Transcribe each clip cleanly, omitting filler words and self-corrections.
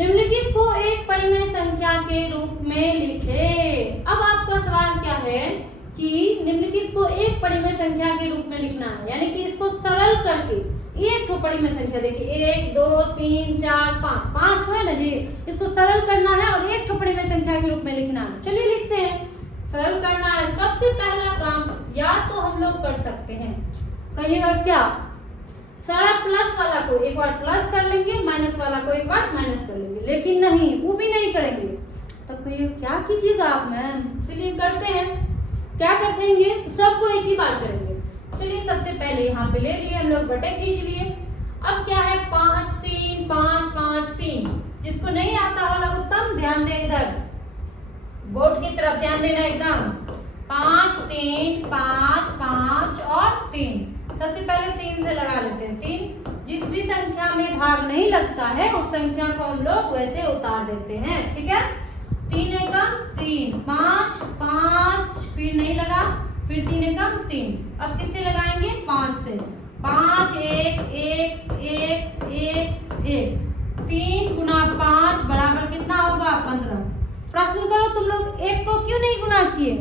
निम्नलिखित को एक परिमेय संख्या के रूप में लिखे। अब आपका सवाल क्या है कि निम्नलिखित को एक परिमेय संख्या के रूप में लिखना है, यानी कि इसको सरल करके एक ठो परिमेय संख्या, देखिए 1 2 3 4 5 5 ठो है ना जी, इसको सरल करना है और एक ठो परिमेय संख्या के रूप में लिखना है। चलिए लिखते हैं। सरल करना है, सबसे पहला काम या तो हम लोग कर सकते हैं, कहिएगा क्या, सारा प्लस वाला को एक बार प्लस कर लेंगे, माइनस वाला को एक बार माइनस कर लेंगे, लेकिन नहीं, वो भी नहीं करेंगे। तब कहिए क्या कीजिएगा आप मैम। चलिए करते हैं, क्या कर देंगे, तो सबको एक ही बार करेंगे। चलिए सबसे पहले यहाँ पे ले लिए हम लोग, बटे खींच लिए। अब क्या है 5 3 5 5 3, जिसको नहीं आता वाला उत्तम ध्यान दे, इधर बोर्ड की तरफ ध्यान देना एकदम। 5 3 5 5 और 3, सबसे पहले 3 से लगा लेते हैं। 3 जिस भी संख्या में भाग नहीं लगता है उस संख्या को हम लोग वैसे उतार देते हैं, ठीक है। 3 एकम 3, 5 5, फिर नहीं लगा, फिर 3 एकम 3। अब किससे लगाएंगे, 5 से। 5 1 1 1 1 1, 3 गुना 5 बराबर कितना होगा, 15। प्रश्न करो तुम लोग, 1 को क्यों नहीं गुना किए।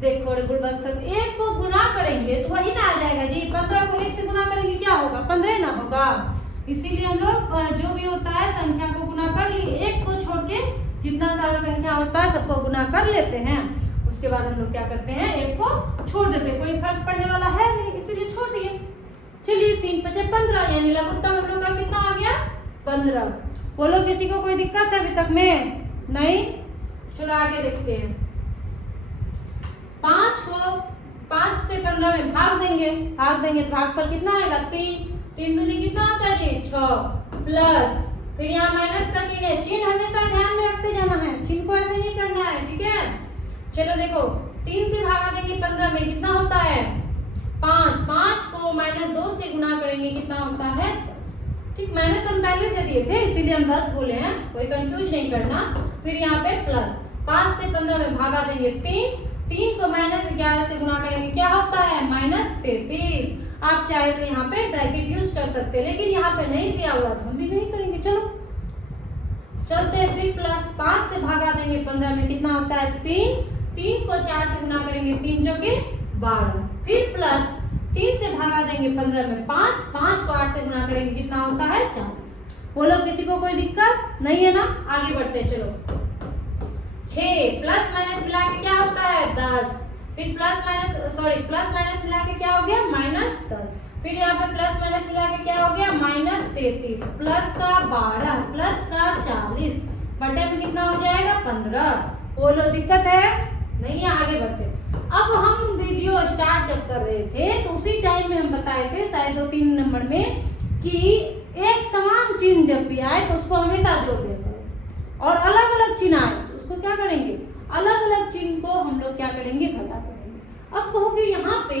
देखो गुड़बक सब, 1 को गुना करेंगे तो वही ना आ जाएगा जी। 15 को 1 से गुना करेंगे क्या होगा, 15 ना होगा। इसीलिए हम लोग जो भी होता है संख्या को गुना कर लिए, 1 को छोड़ के जितना सारा संख्या होता है सबको गुना कर लेते हैं। उसके बाद हम लोग क्या करते हैं, 1 को छोड़ देते हैं, कोई फर्क पड़ने वाला है नहीं, इसीलिए छोड़ दिए। चलिए 3 5 15, यानी लघुत्तम हम लोग का कितना आ गया, 15। बोलो किसी को कोई दिक्कत है अभी तक में, नहीं। चलो आगे देखते हैं। 5 को 5 से 15 में भाग देंगे, तो भागफल कितना आएगा, 3। 3 दूनी कितना होता है जी, 6, प्लस फिर यहाँ माइनस का चिन्ह है। चिन्ह हमेशा ध्यान में रखते जाना है, चिन्ह को ऐसे नहीं करना है, ठीक है। चलो देखो 3 से भागा देंगे 15 में, कितना होता है 5। 5 को -2 से गुना करेंगे, कितना होता है 10, ठीक। माइनस हम पहले दे दिए थे इसीलिए हम 10 बोले हैं, कोई कंफ्यूज नहीं करना। फिर यहाँ पे प्लस 5 से 15 में भागा देंगे 3 को -11 से गुना करेंगे, क्या होता है -33। आप चाहे तो यहाँ पे ब्रैकेट यूज कर सकते हैं, लेकिन यहाँ पे नहीं दिया हुआ तो हम भी नहीं करेंगे। चलो चलते हैं। फिर प्लस 5 से भागा देंगे 15 में, कितना होता है 3 को 4 से गुना करेंगे, 3 चौके 12। फिर प्लस 3 से भागा देंगे 15 में 5 को 8 से गुना करेंगे, कितना होता है 40। बोलो किसी को कोई दिक्कत नहीं है ना, आगे बढ़ते चलो। 6 प्लस माइनस मिला के क्या होता है 10, फिर प्लस माइनस मिला के क्या हो गया -10, फिर यहाँ पे प्लस माइनस मिला के क्या हो गया -33, प्लस का 12, प्लस का 40, बटे में कितना हो जाएगा 15। बोलो दिक्कत है नहीं है, आगे बढ़ते। अब हम वीडियो स्टार्ट जब कर रहे थे तो उसी टाइम में हम बताए थे शायद 2-3 नंबर में कि एक समान चिन्ह जब भी आए तो उसको हमेशा जोड़ देना है, और अलग अलग चिन्ह आए तो उसको क्या करेंगे, अलग अलग चिन्ह को हम लोग क्या करेंगे, घटा करेंगे। अब कहोगे यहाँ पे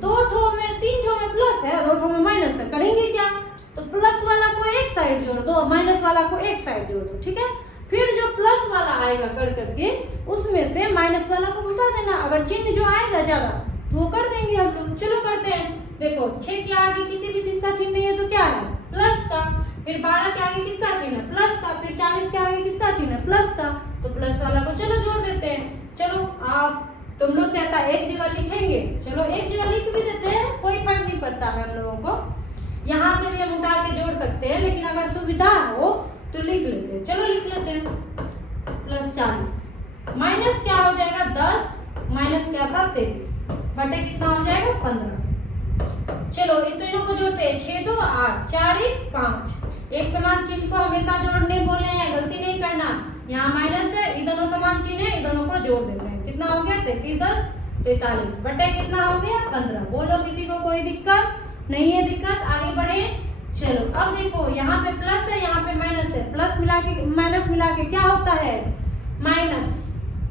2 ठो में 3 ठो में प्लस है, 2 ठो में माइनस है, करेंगे क्या, तो प्लस वाला को एक साइड जोड़ दो, माइनस वाला को एक साइड जोड़ दो, ठीक है। फिर जो प्लस वाला आएगा कर करके उसमें से माइनस वाला को घटा देना, अगर चिन्ह जो आएगा ज्यादा तो वो कर देंगे हम लोग। चलो करते हैं। देखो 6 के आगे किसी भी चीज का चिन्ह नहीं है तो क्या है, प्लस का। फिर 12 के आगे किसका चिन्ह है, प्लस का। फिर 40 के आगे किसका चिन्ह है, प्लस का। तो प्लस वाला को चलो जोड़ देते हैं। चलो आप तुम लोग कहता है एक जगह लिखेंगे, चलो एक जगह लिख भी देते हैं, कोई फर्क नहीं पड़ता है हम लोगों को। यहाँ से भी हम उठा के जोड़ सकते हैं, लेकिन अगर सुविधा हो तो लिख लेते हैं। चलो लिख लेते हैं प्लस 40 माइनस क्या हो जाएगा 10, माइनस क्या था 33, बटे कितना हो जाएगा 15। चलो इन दोनों को जोड़ते हैं, 6 2 8, 4 1 5। एक समान चिन्ह को हमेशा जोड़ने बोले हैं, गलती नहीं करना। यहाँ माइनस है, ये दोनों समान चिन्ह है, ये दोनों को जोड़ देते हैं। कितना हो गया 33 10 43, बटे कितना हो गया 15। बोलो किसी को कोई दिक्कत नहीं है, दिक्कत आगे बढ़े। चलो अब देखो यहाँ पे प्लस है, यहाँ पे माइनस है, प्लस मिला के माइनस मिला के क्या होता है माइनस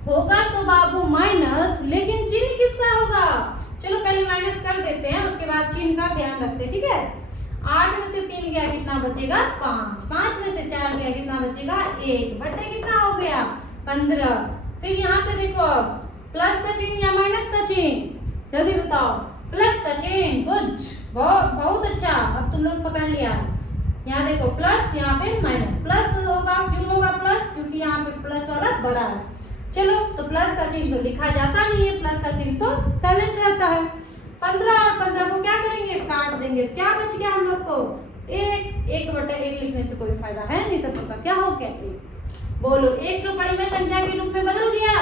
होगा, तो बाबू माइनस, लेकिन चिन्ह किसका होगा। चलो पहले माइनस कर देते हैं, उसके बाद चिन्ह का ध्यान रखते हैं, ठीक है। 8 में से 3 गया कितना बचेगा 5, 5 में से 4 गया कितना बचेगा 1, बटे कितना हो गया 15। फिर यहाँ पे देखो प्लस का चिन्ह या माइनस का चिन्ह, जल्दी बताओ। प्लस का चिन्ह, गुड, बहुत अच्छा, अब तुम लोग पकड़ लिया। यहाँ देखो प्लस, यहाँ पे माइनस। प्लस होगा, क्यों होगा प्लस? क्योंकि यहाँ पे प्लस वाला बड़ा है। चलो तो प्लस का चिन्ह तो लिखा जाता नहीं है, प्लस का चिन्ह तो साइलेंट रहता है। 15 और 15 को क्या करेंगे? काट देंगे। क्या बच गया हम लोग को? 1/1 लिखने से कोई फायदा है नहीं, तो का क्या हो गया? 1। बोलो, 1 तो परिमेय संख्या के रूप में बदल गया।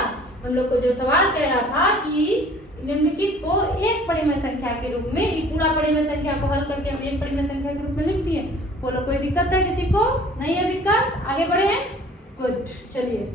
हम लोग को जो सवाल कह रहा था कि निम्नलिखित को एक परिमेय संख्या के रूप में, ये पूरा परिमेय संख्या को हल करके हम एक परिमेय संख्या के रूप में लिख दिए। बोलो, कोई दिक्कत है किसी को? नहीं है दिक्कत? आगे बढ़े? गुड, चलिए।